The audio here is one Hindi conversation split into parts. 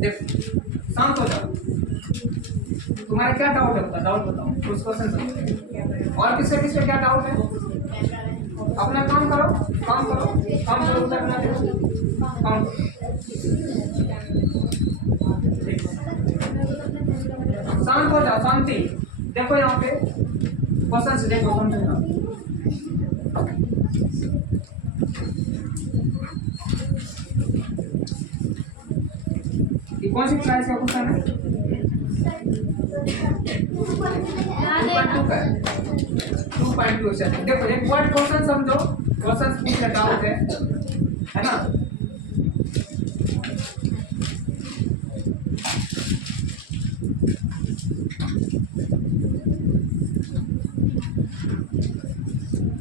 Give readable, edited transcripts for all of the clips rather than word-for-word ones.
देखो शांत हो जाओ। तुम्हारा क्या डाउट है? डाउट बताओ उस क्वेश्चन से। और किससे क्या डाउट है? अपना काम करो, काम करो, काम करो, उत्तर ना दो, काम करो। शांत हो जाओ, शांति। देखो यहाँ पे क्वेश्चन से देखो, समझो। ये कौन सी क्लास का क्वेश्चन है? 2.2 का है। 2.2 से देखो एक वर्ड क्वेश्चन समझो, क्वेश्चन पूछ रखा होते है ना।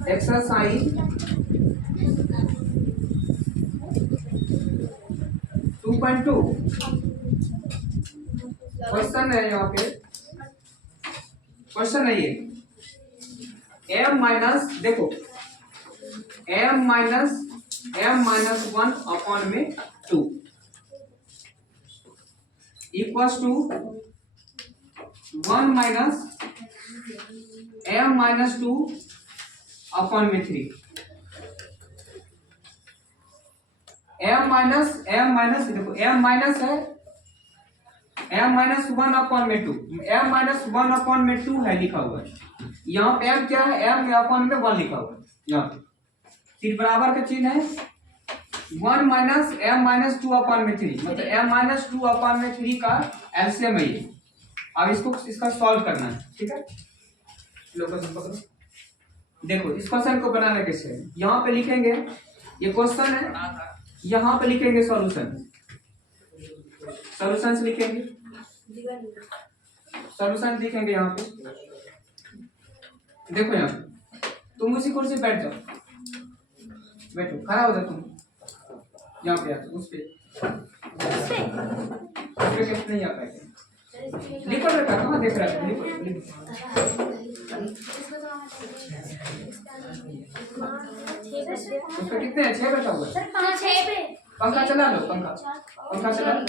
एक्सरसाइज 2.2 क्वेश्चन है। यहाँ पे क्वेश्चन है ये m माइनस, देखो m माइनस 1 अपॉन में 2 equals to 1 minus m minus 2 upon में 3। m माइनस देखो m माइनस है m माइनस 1 अपॉन में 2, m माइनस 1 अपॉन में 2 है लिखा हुआ है। यहाँ पे m क्या है? m अपॉन में 1 लिखा हुआ है। यहाँ पे फिर बराबर का चिन्ह है 1 माइनस m माइनस 2 अपॉन में 3, मतलब m माइनस 2 अपॉन में 3 का एलसीएम है ये। अब इसका सॉल्व करना है, ठीक है। लो क्वेश्चन पकड़ो। देखो इस क्वेश्चन को बनाना कैसे है, यहाँ पे लिखेंगे, ये क्वेश्चन है, यहाँ पे लिखेंगे सॉल्यूशन, सॉल्यूशंस लिखेंगे, सॉल्यूशन लिखेंगे यहाँ पे। देखो यहाँ तुम उसी कुर्सी पे बैठ जाओ, बैठो, खड़ा हो जाओ तुम, यहाँ पे आते उस पे कैसे नहीं आ पाएंगे। लिखो बेटा, कहाँ देख रहा है? लिखो उसका कितने हैं? 6 बैठा हुआ है। पंखा चला लो, पंखा चला लो।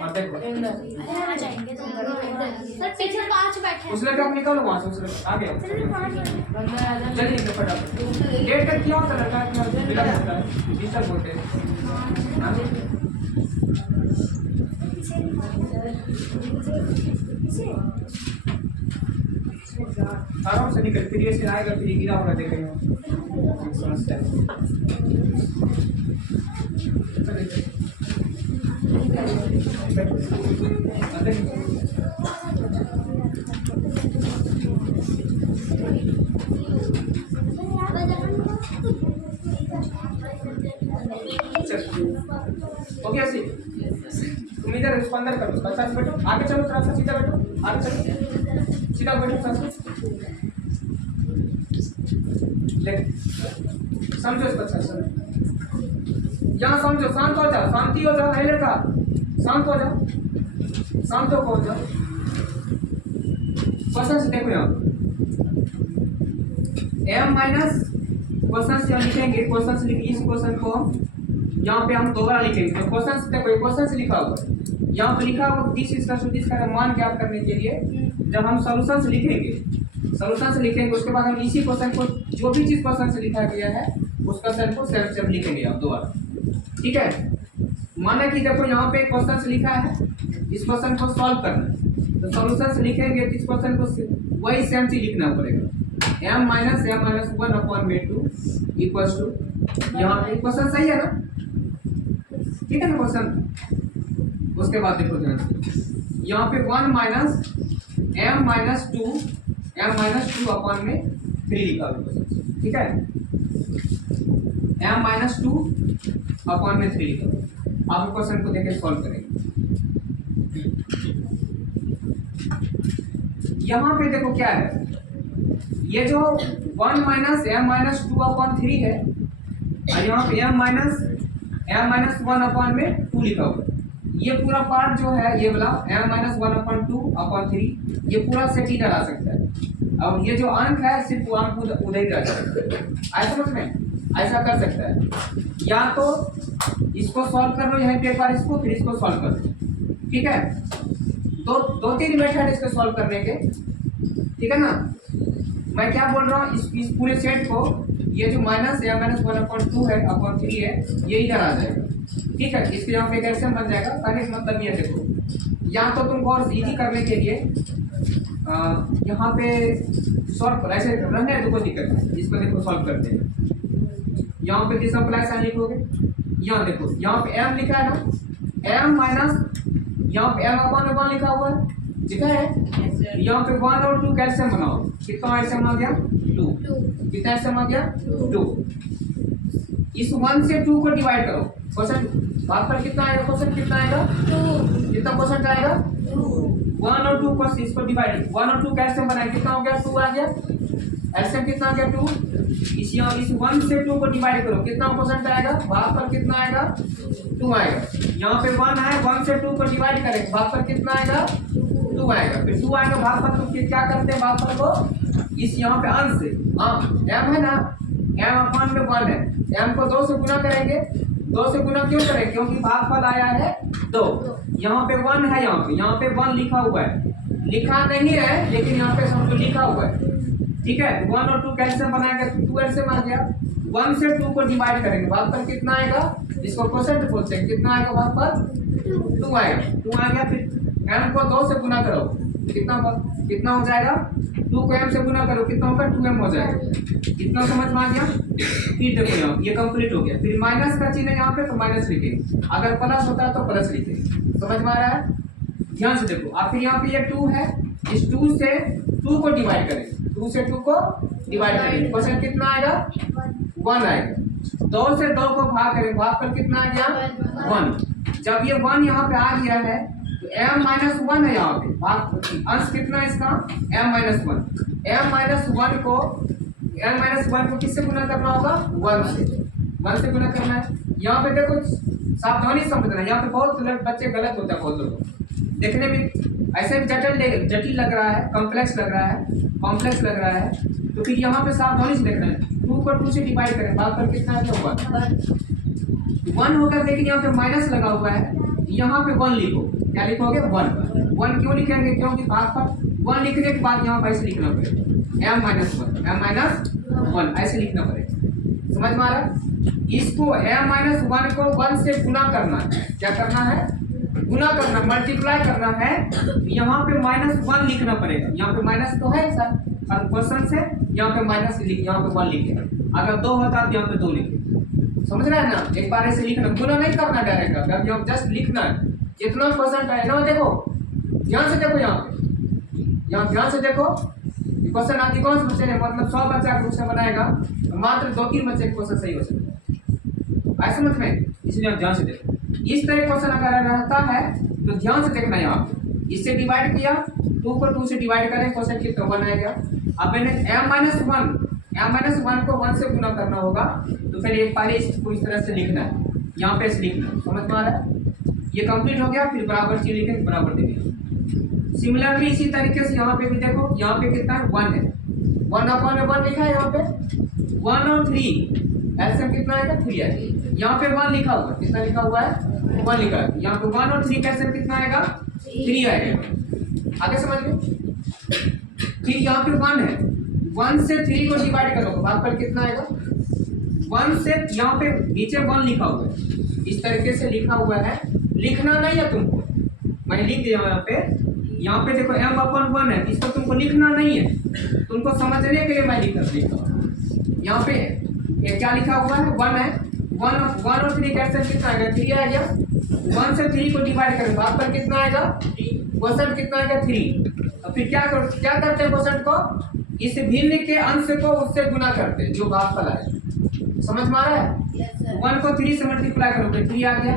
और देखो उस लड़का को निकालो वहां से, उस लड़का आ गया। चलिए फटाफट। डेट तक क्या होता है? लड़का बिना होता है, डिस्टर्ब होते हैं। आराम से निकल, फिर ये से आएगा, फिर गिरा हुआ देखेगा, समस्या है। ओके ऐसे तुम इधर इसको अंदर करो, अच्छा से बैठो, आगे चलो, थोड़ा सा सीधा बैठो, आगे चलो, सीधा बैठो, समझो इसको अच्छा से। यहाँ समझो, शांत हो जाओ, शांति हो जाओ, लड़का शांत हो जाओ, शांत हो जाओ। क्वेश्चन से देखो यहाँ m माइनस क्वेश्चन से लिखेंगे, क्वेश्चन से लिखिए, इस क्वेश्चन को यहाँ पे हम दोबारा लिखेंगे। तो क्वेश्चन से देखो, क्वेश्चन से लिखा हुआ है, यहाँ पे लिखा हुआ दिस इसका का मान ज्ञात करने के लिए जब हम सॉल्यूशन से लिखेंगे, सॉल्यूशन से लिखेंगे, उसके बाद हम इसी क्वेश्चन को, जो भी चीज क्वेश्चन से लिखा गया है उस क्वेश्चन को सेल्फ लिखेंगे आप दोबारा, ठीक है। माना कि देखो यहाँ पे क्वेश्चन से लिखा है, इस क्वेश्चन को सॉल्व करना है, तो सॉल्यूशन से लिखेंगे, इस क्वेश्चन को वही सेम चीज लिखना पड़ेगा, m माइनस 1 अपॉन में 2 इक्वल्स टू, यहाँ पे क्वेश्चन सही है ना, ठीक है ना क्वेश्चन। उसके बाद देखो ध्यान से, यहाँ पे 1 माइनस m माइनस 2 अपॉन में 3 लिखा हुआ, ठीक है, m माइनस 2 अपॉन में 3 लिखा हुआ। आप क्वेश्चन को देखे सॉल्व करेंगे। यहाँ पे देखो क्या है, ये जो 1 माइनस m माइनस 2 अपॉन 3 है, और यहाँ पे m माइनस 1 अपॉन में 2 लिखा हुआ। ये पूरा पार्ट जो है, ये वाला m माइनस 1 अपॉन 2 अपॉन 3, ये पूरा सेट इधर आ सकता है। और ये जो अंक है सिर्फ अंक उधर ही रह सकता है, ऐसा समझ में, ऐसा कर सकता है। या तो इसको सॉल्व कर लो यहाँ पे एक बार, इसको फिर इसको सॉल्व कर लो, ठीक है, तो दो तीन मेथड इसको सॉल्व करने के, ठीक है ना। मैं क्या बोल रहा हूँ, इस पूरे सेट को, ये जो माइनस या माइनस 1/2 है अपॉन 3 है, ये इधर आ जाएगा, ठीक है। इसके यहाँ पे कैसे बन जाएगा, कहने का मतलब ये देखो, या तो तुमको और इजी करने के लिए यहाँ पे सॉल्व ऐसे रहने है तो कोई दिक्कत नहीं, इसको देखो सॉल्व करते हैं। यहाँ पे डिसम्प्लाई साइन लिखोगे, यहाँ देखो यहाँ पे m लिखा है ना, m माइनस यहाँ पे m अपॉन 1 लिखा हुआ है, लिखा है। यहाँ पे 1 और 2 कैसे बनाओ, कितना एल्सियम आ गया 2, कितना एल्सियम आ गया 2। इस 1 से 2 को डिवाइड करो, क्वेश्चन भाग पर कितना आएगा, क्वेश्चन कितना आएगा 2, कितना क्वेश्चन आएगा 1 और 2 को इसको डिवाइड, 1 और 2 कैसे बनाए, कितना हो गया 2 आ गया, एल्सियम कितना आ गया 2। इस 1 से 2 को डिवाइड करो, कितना परसेंट आएगा, भाग पर कितना आएगा 2 आएगा। यहाँ पे 1 है, 1 से 2 को डिवाइड करेंगे, भाग पर कितना आएगा 2 आएगा, फिर 2 आएगा भाग पर, तो फिर क्या करते हैं भाग पर को, इस यहाँ पे अंश से m है ना, m अपॉन में 1 है, m को 2 से गुना करेंगे, 2 से गुना क्यों करेंगे, क्योंकि भागफल आया है 2। यहाँ पे 1 है, यहाँ पे 1 लिखा हुआ है, लिखा नहीं है लेकिन यहाँ पे समझो लिखा हुआ है, ठीक है। 1 और 2 कैसे बनाएंगे, 2 ऐसे बन गया, 1 से 2 को डिवाइड करेंगे, भाग पर कितना आएगा, इसको परसेंट बोलते हैं, कितना आएगा भाग पर 2 आएगा, 2 आ गया। फिर m को 2 से गुना करो, कितना हो जाएगा, 2 को m से गुना करो, कितना होगा 2m हो जाएगा, कितना समझ में आ गया। फिर देखो यहाँ ये कंप्लीट हो गया, फिर माइनस का चिन्ह है यहाँ पे तो माइनस लिखेंगे, अगर प्लस होता है तो प्लस लिखेंगे, समझ में आ रहा है, ध्यान से देखो। आप फिर यहाँ पे ये 2 है, इस 2 से 2 को डिवाइड करेंगे, 2 से 2 को डिवाइड करेंगे, क्वेश्चन कितना आएगा 1 आएगा। 2 से 2 को भाग करेंगे, भाग पर कितना आ गया 1। जब ये 1 यहाँ पे आ गया है तो m माइनस 1 है यहाँ पे, भाग अंश कितना है इसका m माइनस 1, m माइनस 1 को किससे गुना करना होगा 1 से गुना करना है। यहाँ पे देखो सावधानी समझना, यहाँ पे बहुत बच्चे गलत होता है, बहुत लोग देखने में ऐसे जटिल लग रहा है, कॉम्प्लेक्स लग रहा है, तो फिर यहाँ पे सावधानी से देखना है। 2 को 2 से डिवाइड करें, भाग पर कितना है 1 होगा, लेकिन यहाँ पे माइनस लगा हुआ है, यहाँ पे 1 लिखो, क्या लिखोगे 1 क्यों लिखेंगे, क्योंकि भाग पर 1 लिखने के बाद यहाँ पर ऐसे लिखना पड़ेगा m माइनस 1 ऐसे लिखना पड़ेगा, समझ में आ रहा है। इसको m माइनस 1 को 1 से गुना करना है, क्या करना है गुना करना, मल्टीप्लाई करना है, यहाँ पे -1 लिखना पड़ेगा, यहाँ पे माइनस तो है सर क्वेश्चन से, यहाँ पे माइनस यहाँ पे 1 लिखे, अगर 2 होता तो यहाँ पे 2 लिखे, समझ रहे हैं ना। एक बार ऐसे लिखना, गुना नहीं करना डायरेक्ट, अगर यहाँ जस्ट लिखना है कितना परसेंट है ना। देखो ध्यान से देखो, यहाँ ध्यान से देखो, क्वेश्चन अधिकांश बच्चे ने मतलब 100 बच्चा ग्रुप से बनाएगा, मात्र 2-3 बच्चे क्वेश्चन सही हो सकता है, ऐसे समझ में, इसलिए आप ध्यान से देखो। इस तरह क्वेश्चन अगर रहता है तो ध्यान से देखना, यहाँ पे इससे डिवाइड किया, 2 को 2 से डिवाइड करें, क्वेश्चन कितना 1 आएगा। अब मैंने m माइनस 1 को 1 से गुना करना होगा, तो फिर एक बार इसको इस तरह से लिखना है, यहाँ पे से लिखना, समझ में आ रहा है। ये कंप्लीट हो गया, फिर बराबर चीज लिखें, बराबर देंगे। सिमिलरली इसी तरीके से यहाँ पे भी देखो, यहाँ पे कितना है 1 है, 1/1 लिखा है, यहाँ पे 1 और 3 एल्सियम कितना आएगा 3 आएगा। यहाँ पे 1 लिखा हुआ, कितना लिखा हुआ है 1 लिखा है, यहाँ पे 1 और 3 कैसे कितना आएगा 3 आएगा, आगे समझ लो। फिर यहाँ पे 1 है, 1 से 3 को डिवाइड करोगे, भाग पर कितना आएगा 1 से, यहाँ पे नीचे 1 लिखा हुआ है, इस तरीके से लिखा हुआ है, लिखना नहीं है तुमको, मैंने लिख दिया यहाँ पे देखो m/1 है, इसको तुमको लिखना नहीं है, तुमको समझने के लिए मैं लिखा यहाँ पे ये क्या लिखा हुआ है 1 है, 1 और 3 कैसे कितना आएगा 3 आ गया, 1 से 3 को डिवाइड करें, भाग पर कितना आएगा क्वेश्चन कितना आएगा 3। और फिर क्या करते हैं क्वेश्चन को, इस भिन्न के अंश को उससे गुना करते हैं जो भागफल आए, समझ में आ रहा है। 1 को 3 से मल्टीप्लाई करोगे 3 आ गया,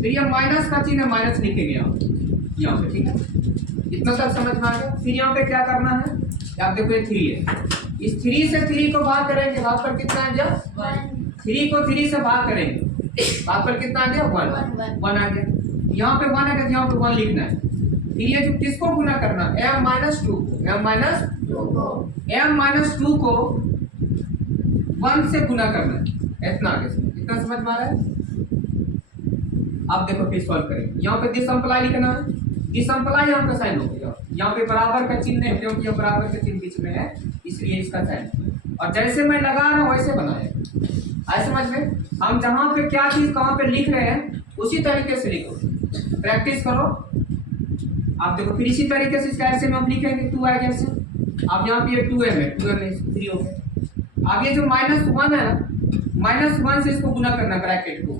फिर ये माइनस का चिन्ह माइनस लिखेंगे यहाँ पे, ठीक है, इतना तक समझ में आ गया। फिर यहाँ पे क्या करना है, आप देखो ये 3 है, इस 3 से 3 को भाग करेंगे, भाग पर कितना आ गया 3 को 3 से भाग करेंगे, भाग पर कितना आ गया 1 आ गया, यहाँ पे 1 है, यहाँ पे 1 लिखना है। फिर ये जो किसको गुना करना m-2 को 1 से गुना करना है, इतना आगे, इतना समझ में आ रहा है। अब देखो फिर सॉल्व करेंगे। यहाँ पे डिसम्प्लाई लिखना है, डिसम्प्लाई यहाँ का साइन हो गया, यहाँ पे बराबर का चिन्ह है क्योंकि ये बराबर का चिन्ह बीच में है इसलिए इसका साइन। और जैसे मैं लगा रहा हूँ वैसे बनाए, ऐसे समझ में। हम जहाँ पे क्या चीज कहाँ पे लिख रहे हैं उसी तरीके से लिखो, प्रैक्टिस करो। आप देखो फिर इसी तरीके से कैसे में हम लिखेंगे 2 आ कैसे। अब यहाँ पे 2m है, 2m में 3 हो गया। अब ये जो -1 है ना, -1 से इसको गुना करना ब्रैकेट को।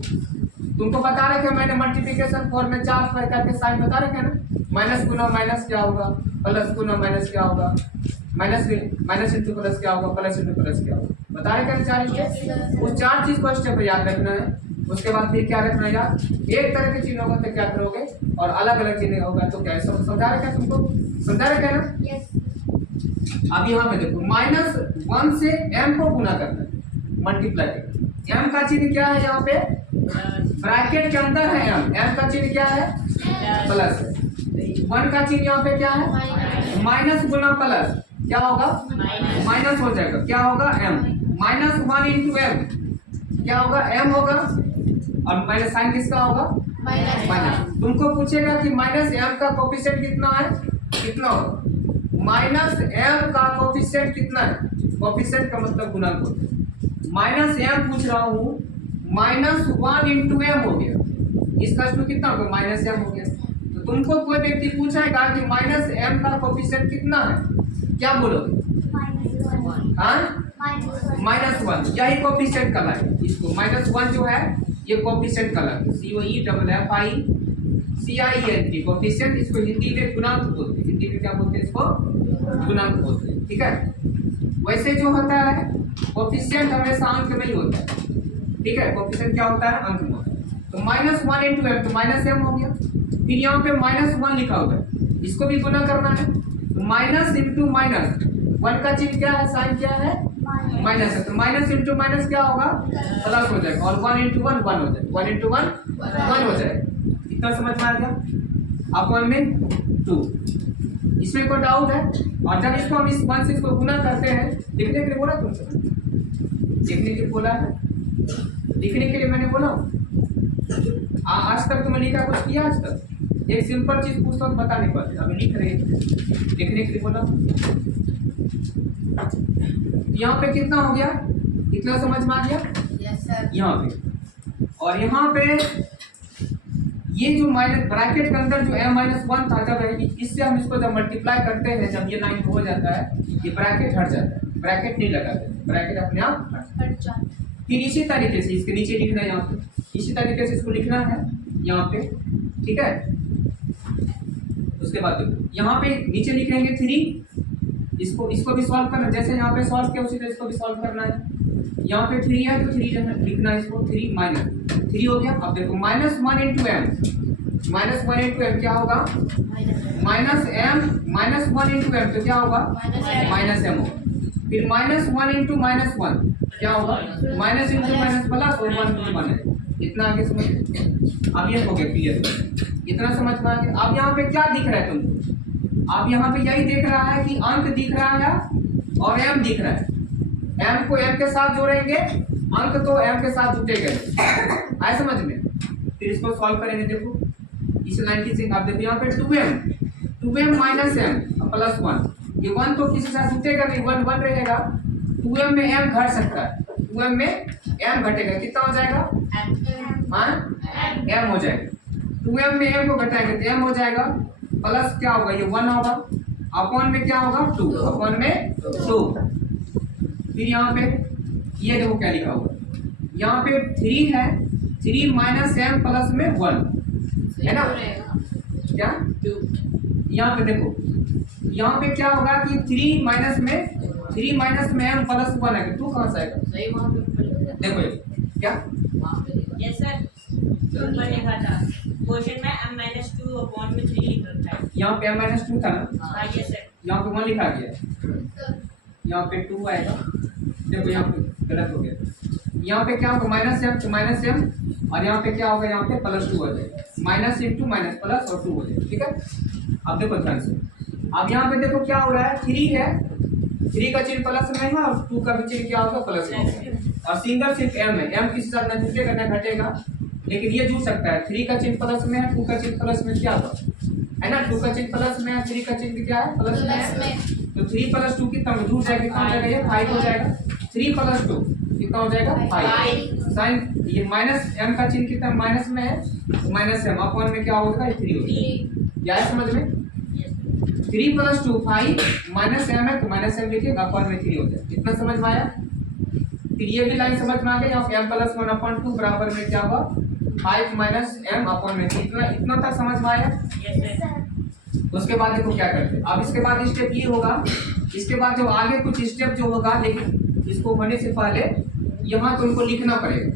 तुमको बता रखे मैंने मल्टीप्लिकेशन फॉर्म में 4 प्रकार के साइन बता रखे ना, माइनस गुना माइनस क्या होगा, प्लस गुना माइनस क्या होगा, माइनस इंटू प्लस क्या होगा, प्लस इंटू प्लस क्या होगा, बता रहे क्या 4 स्टेप। उस 4 चीज को स्टेप याद रखना है। उसके बाद फिर क्या रखना है यार, एक तरह के चिन्ह होगा तो क्या करोगे और अलग अलग चिन्ह होगा तो क्या, समझा रखे तुमको, समझा रखे ना। अब यहाँ पे देखो -1 से m को गुना करना है, मल्टीप्लाई करना। m का चिन्ह क्या है यहाँ पे, ब्रैकेट के अंदर है m का चिन्ह क्या है प्लस है। 1 का चिन्ह यहाँ पे क्या है माइनस गुना प्लस क्या होगा माइनस हो जाएगा, क्या होगा m, -1 इंटू m क्या होगा m होगा, और माइनस साइन किसका होगा माइनस। तुमको पूछेगा कि -m का कोफिशिएंट कितना है, कितना होगा, -m का कोफिशिएंट कितना है, कोफिशिएंट का मतलब गुणक होता है। -m पूछ रहा हूँ, -1 इंटू m हो गया, इसका स्टू कितना होगा -m हो गया। तो तुमको कोई व्यक्ति पूछेगा कि -m का कोफिशिएंट कितना है, क्या बोलोगे, -1, यही कोफिशिएंट का है। इसको -1 जो है ये कोफिशिएंट का है, COEFFICIENT कोफिशिएंट। इसको हिंदी में गुणांक बोलते हैं, हिंदी में क्या बोलते हैं, इसको गुणांक बोलते हैं, ठीक है। वैसे जो होता है कोफिशिएंट हमेशा अंक में ही होता है, ठीक है, कोफिशिएंट क्या होता है अंक में होता है। तो -1 इंटू m तो -m हो गया। फिर यहाँ पे -1 लिखा हुआ है, इसको भी गुना करना है, माइनस इंटू माइनस, 1 का चिन्ह क्या है, साइन क्या है माइनस है, तो माइनस इंटू माइनस क्या होगा प्लस हो जाएगा, और 1 इंटू 1 1 हो जाएगा, 1 इंटू 1 1 हो जाएगा। इतना समझ में आ गया। अब 1 में 2, इसमें कोई डाउट है। और जब इसको हम इस 1 से इसको गुना करते हैं, लिखने के लिए बोला तुमसे, लिखने के लिए बोला है, लिखने के लिए मैंने बोला आज तक तुमने लिखा कुछ किया आज तक, एक सिंपल चीज पूछता हूँ बता नहीं पाते, अभी लिख रहे हैं, लिखने के लिए बोला। यहाँ पे कितना हो गया, इतना समझ में आ गया, यस सर। यहाँ पे और यहाँ पे ये जो माइनस ब्रैकेट के अंदर जो m-1 था, जब इससे हम इसको जब मल्टीप्लाई करते हैं, जब ये लाइन हो जाता है ये ब्रैकेट हट जाता है, ब्रैकेट नहीं लगाते, ब्रैकेट अपने आप हट जाता है। फिर इसी तरीके से इसके नीचे लिखना है, यहाँ पे इसी तरीके से इसको लिखना है यहाँ पे, ठीक है। उसके बाद देखो यहाँ पे नीचे लिखेंगे 3, इसको भी सॉल्व करना, जैसे यहाँ पे सॉल्व किया उसी तरह इसको भी सॉल्व करना है। यहाँ पे 3 है तो 3 लिखना है, इसको 3 माइनस 3 हो गया। अब देखो -1 इंटू m, -1 इंटू m क्या होगा -1 इंटू m तो क्या होगा -m होगा। फिर -1 इंटू -1 क्या होगा माइनस इंटू माइनस प्लस और 1 इंटू 1 है। इतना आगे समझ, अब ये हो गया क्लियर, इतना समझ में आ गया। अब यहाँ पे क्या दिख रहा है तुमको, आप यहाँ पे यही देख रहा है कि अंक दिख रहा है और m दिख रहा है, m को m के साथ जोड़ेंगे, अंक तो m के साथ जुटेगा, आए समझ में। फिर इसको सॉल्व करेंगे, देखो इस लाइन की आप देखो यहाँ पे 2m माइनस m प्लस 1, ये 1 तो किसी साथ जुटेगा नहीं, 1 1 रहेगा, 2m में m घट सकता है, 2m में m घटेगा, कितना हो जाएगा m हो जाएगा, 2m में m को घटाएंगे तो m हो जाएगा, प्लस क्या होगा ये 1 होगा, अपॉन में क्या होगा 2, अपॉन में 2। फिर यहाँ पे ये देखो क्या लिखा हुआ, यहाँ पे 3 है, 3 माइनस m प्लस में 1 है ना, क्या यहाँ पे देखो यहाँ पे क्या होगा कि 3 माइनस में m प्लस 1 है, 2 कहाँ से आएगा, सही वहाँ पे देखो ये क्या यस सर, ऊपर लिखा था क्वेश्चन में m-2 अपॉन में 3 लिख रखा है, यहाँ पे m-2 था ना, हाँ यस सर, यहाँ पे 1 लिखा गया, यहाँ पे 2 आएगा, देखो यहाँ पे गलत हो गया, यहाँ पे क्या होगा माइनस m और यहाँ पे क्या होगा, यहाँ पे प्लस 2 हो जाएगा, माइनस इंटू माइनस प्लस और 2 हो जाएगा, ठीक है। अब देखो ध्यान से, अब यहाँ पे देखो क्या हो रहा है, 3 है, 3 का चिन्ह प्लस में है और 2 का भी चिन्ह क्या होगा प्लस में होगा, और सिंगल सिर्फ m है, m किसी साथ ना जुटेगा ना घटेगा, लेकिन ये जुड़ सकता है। 3 का चिन्ह प्लस में है, 2 का चिन्ह प्लस में क्या होगा, है ना। 2 का चिन्ह प्लस में है, 3 का चिन्ह क्या है, प्लस में है। तो 3 + 2 कितना जुड़ जाएगा, कितना हो जाएगा, ये 5 हो जाएगा। 3 + 2 कितना हो जाएगा, 5। साइन ये माइनस m का चिन्ह कितना माइनस में है, माइनस m अपॉन में क्या होगा, ये 3 होगा। क्या है समझ में, 3 + 2 5 माइनस m है तो माइनस m लिखिए, अपॉन में 3 हो जाएगा। कितना समझ में आया। फिर ये भी लाइन समझ में आ गई। यहाँ m + 1/2 बराबर में क्या होगा, 5 - m अपॉन में 3। इतना तक समझ में आया। उसके बाद देखो क्या करते हैं। अब इसके बाद स्टेप ये होगा, इसके बाद जो आगे कुछ स्टेप जो होगा, लेकिन इसको होने से पहले यहाँ तो उनको लिखना पड़ेगा।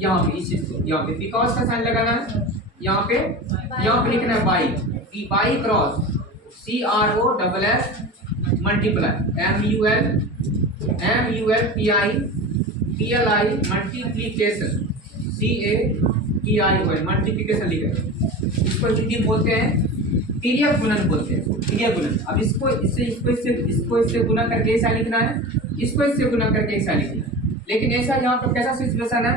यहाँ पे इस चीज को, यहाँ पे बिकॉज का साइन लगाना है, यहाँ पे लिखना है by, by cross CROSS multiply MULPI multiplication CATION multiplication लिखे। इसको हिंदी बोलते हैं तिर्यक गुणन बोलते हैं, तिर्यक गुणन। अब इसको इससे गुना करके ऐसा लिखना है, इसको इससे गुना करके ऐसा लिखना है। लेकिन ऐसा यहाँ पर कैसा सिचुएशन है,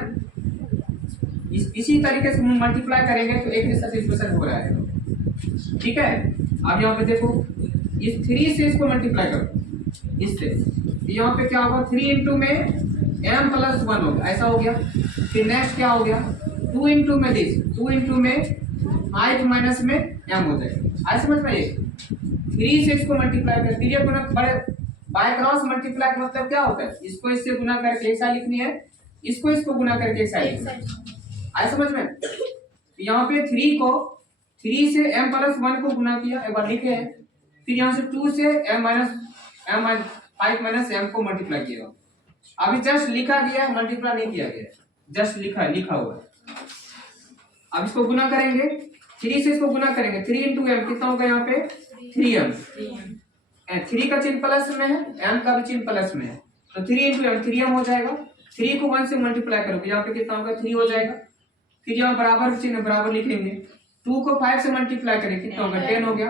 इसी तरीके से मल्टीप्लाई करेंगे तो एक जैसा सिचुएशन हो रहा है, ठीक है। अब यहाँ पे देखो, इस 3 से इसको मल्टीप्लाई करो इससे, तो यहाँ पे क्या होगा, 3 × में m + 1 होगा, ऐसा हो गया। फिर नेक्स्ट क्या हो गया, 2 × में दिस, 2 × में 5 माइनस में m हो जाएगा। आई समझ में, ये 3 से इसको मल्टीप्लाई कर दिया, गुणन बड़े बाय क्रॉस मल्टीप्लाई का मतलब क्या होता है, इसको इससे गुना करके ऐसा लिखनी है, इसको गुना करके ऐसा लिखना है। आई समझ में। यहाँ पे 3 से m + 1 को गुना किया, एक बार लिखे हैं। फिर यहाँ से 2 से m 5 - m को मल्टीप्लाई किया। अभी जस्ट लिखा गया है, मल्टीप्लाई नहीं किया गया, जस्ट लिखा हुआ है। अब इसको गुना करेंगे, 3 से इसको गुना करेंगे, 3 × m कितना होगा, यहाँ पे 3m। 3 का चिन्ह प्लस में है, m का भी चिन्ह प्लस में है, तो 3 × m 3m हो जाएगा। 3 को 1 से मल्टीप्लाई करोगे, यहाँ पे कितना होगा, 3 हो जाएगा। फिर यहाँ बराबर चिन्ह बराबर लिखेंगे, 2 को 5 से मल्टीप्लाई करेंगे, कितना होगा, 10 हो गया।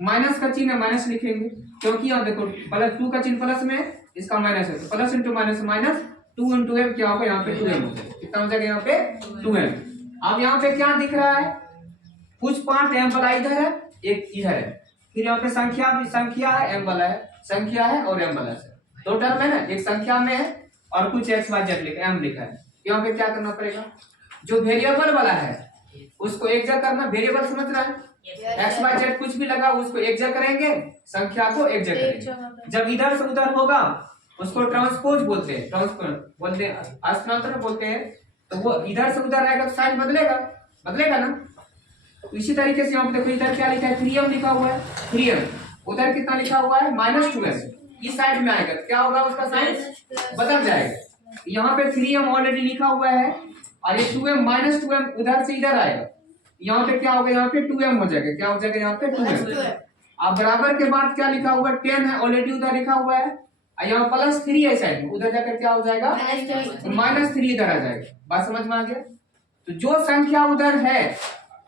माइनस का चिन्ह माइनस लिखेंगे, क्योंकि यहाँ देखो प्लस 2 का चिन्ह प्लस में है, इसका माइनस है, तो प्लस × माइनस माइनस 2 × m क्या होगा, यहाँ पे 2m हो जाएगा। कितना हो जाएगा, यहाँ पे 2m। अब यहाँ पे क्या दिख रहा है, कुछ पार्ट m वाला इधर है, एक इधर है। फिर यहाँ पे संख्या है, m वाला है, संख्या है और m वाला है, दो टर्म है ना, एक संख्या में है और कुछ XYZ लिखा m लिखा है। यहाँ पे क्या करना पड़ेगा, जो वेरिएबल वाला है उसको एक जगह करना, वेरिएबल समझ रहा है, XYZ कुछ भी लगा उसको एक जगह करेंगे, संख्या को एक जगह करेंगे। जब इधर से उधर होगा उसको ट्रांसपोज बोलते हैं, हस्तांतरण बोलते हैं। तो वो इधर से उधर आएगा तो साइन बदलेगा ना। तो इसी तरीके से यहाँ पे देखो, इधर क्या लिखा है, 3m लिखा हुआ है, 3m, उधर कितना लिखा हुआ है, -2m। इस साइड में आएगा तो क्या होगा, उसका साइन बदल जाएगा। यहाँ पे 3m ऑलरेडी लिखा हुआ है और ये 2m -2m उधर से इधर आएगा, यहाँ पे क्या होगा, यहाँ पे 2m हो जाएगा। क्या हो जाएगा, यहाँ पे 2m। अब बराबर के बाद क्या लिखा हुआ है, 10 है ऑलरेडी उधर लिखा हुआ है, यहाँ +3 है साइड में, उधर जाकर क्या हो जाएगा, -3 इधर आ जाएगा। बात समझ में आ गया। तो जो संख्या उधर है,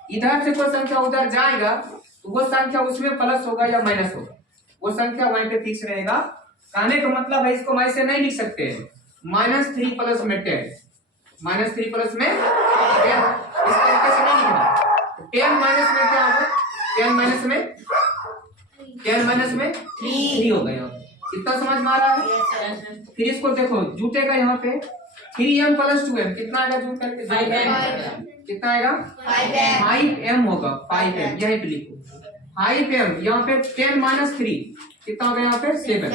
इधर से कोई संख्या उधर जाएगा तो वो संख्या उसमें प्लस होगा या माइनस होगा, वो संख्या वहीं पे फिक्स रहेगा। कहने का मतलब है, इसको ऐसे नहीं लिख सकते हैं, -3 + में 10, -3 + में 10, इस तरीके से नहीं लिखना। 10 माइनस में क्या होगा, 10 - में 3 होगा। यहाँ कितना समझ में आ रहा है। फिर इसको देखो, जुटेगा यहाँ पे 3m + 2m, कितना आएगा, जुट करके कितना आएगा, 5m होगा, 5m यही पे लिखो, 5m। यहाँ पे 10 - 3 कितना हो गया, यहाँ पे 7।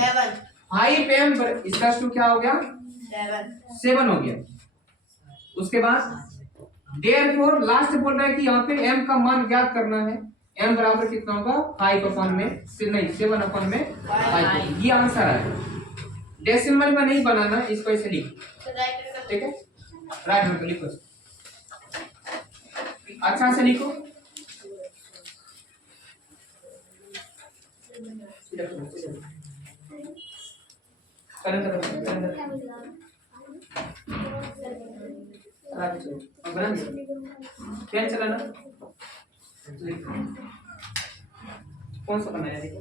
5m इसका टू क्या हो गया, 7 हो गया। उसके बाद देयरफॉर लास्ट बोल रहा है कि यहाँ पे m का मान ज्ञात करना है, m बराबर कितना होगा, 5/में नहीं 7/में 5। ये आंसर है, डेसिमल में नहीं बनाना, इसको ऐसे लिखो, ठीक है, राइट में लिखो, अच्छा से लिखो। पेन चलाना, कौन सा बनाया, देखो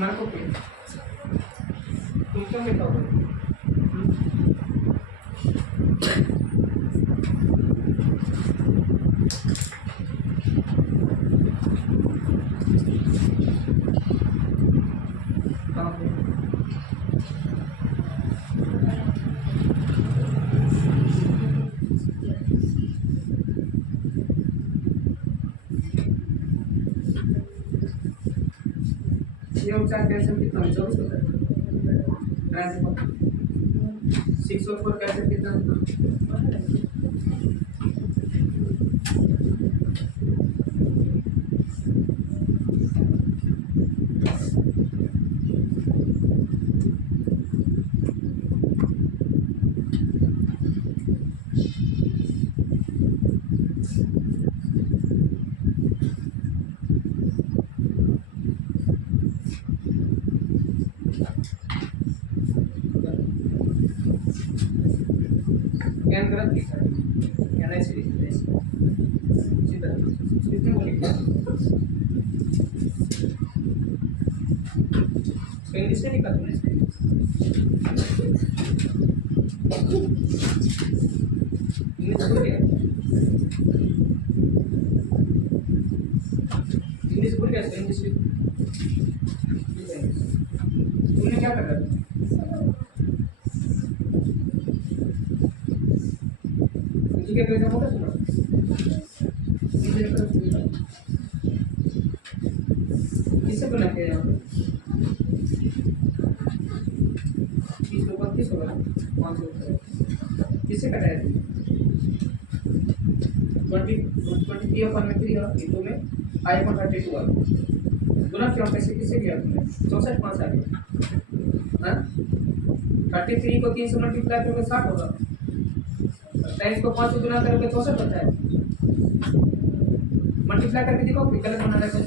नको की तुम क्यों बैठा हो कहाँ पे ये उपचार कैसे कितना 24 होता है ट्रांसफर 6 और 4 कैसे कितना कैन गलत लिखा है कैन ऐसे लिखा है सीधा कितने को लिखा है इंग्लिश में लिखा तुमने इसमें इंग्लिश भूल गया इंग्लिश भूल गया इंग्लिश तुमने क्या कर रहा था ठीक है कैसे बोला सुनो किससे बना के यहाँ पे 30 लोग 32 होगा 500 किससे कटाया तुम 23 अपन में 3 और तो में आई पर 32 आ गुना क्यों कैसे किससे किया तुमने 64 5 आ गया हाँ 33 को 3 से मल्टीप्लाई करोगे 60 होगा 23 को 5 से गुना करोगे 64 होता है मल्टीप्लाई करके देखो कोई गलत बना रहा है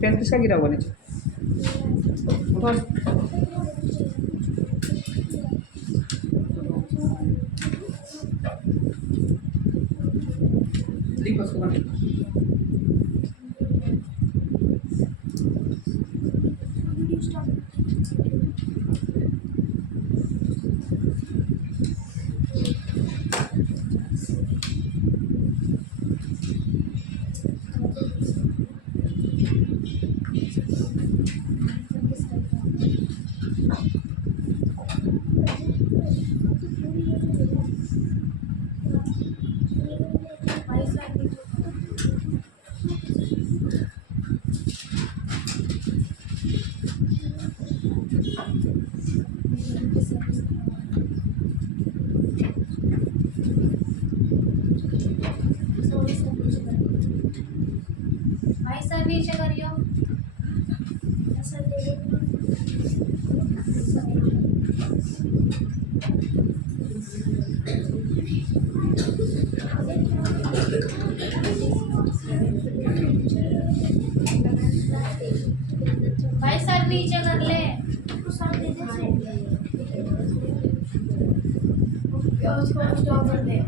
पेन किसका गिरा हुआ नीचे उठाओ लिखो उसको बना भाई सर नीचे करियो भाई सर नीचे कर ले उसको कर दे